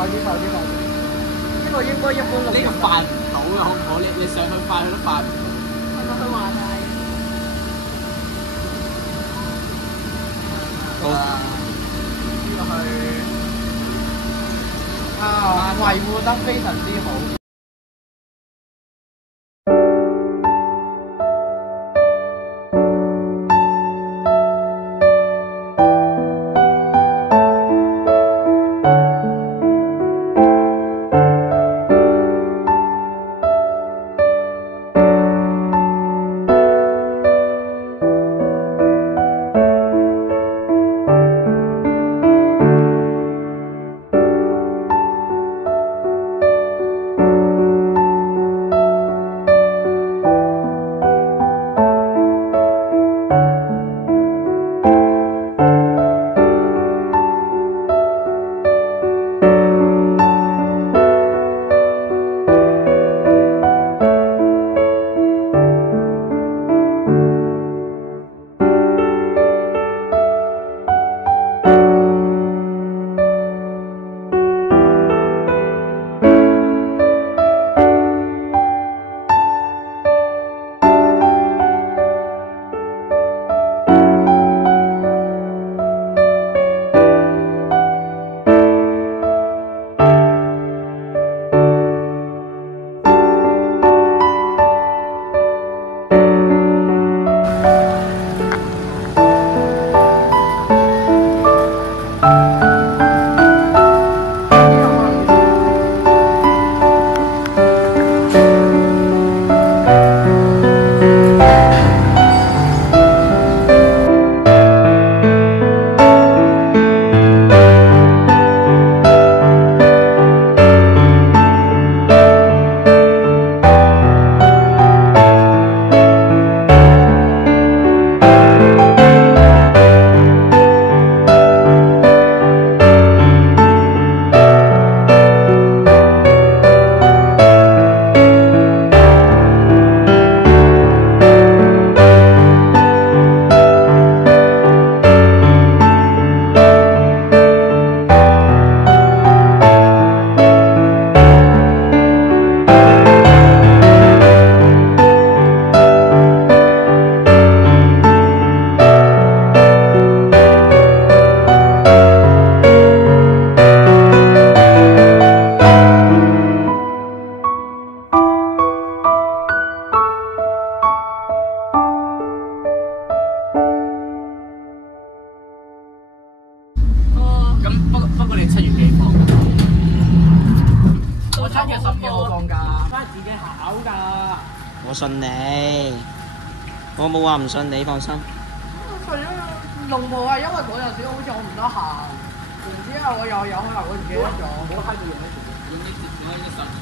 快啲快啲快啲！呢個應該一般呢個快唔到啦，好唔好？你上去快，去得快唔到。係咪去華大？好啦，呢個係維護得非常之好。不過你7月幾放？我7月10幾號放假，翻自己考㗎。我信你，我冇話唔信你，放心。除咗農務係因為嗰陣時好似我唔得閒，然之後我又有可能我唔記得咗。我喺度用呢條，用呢條，用呢隻手。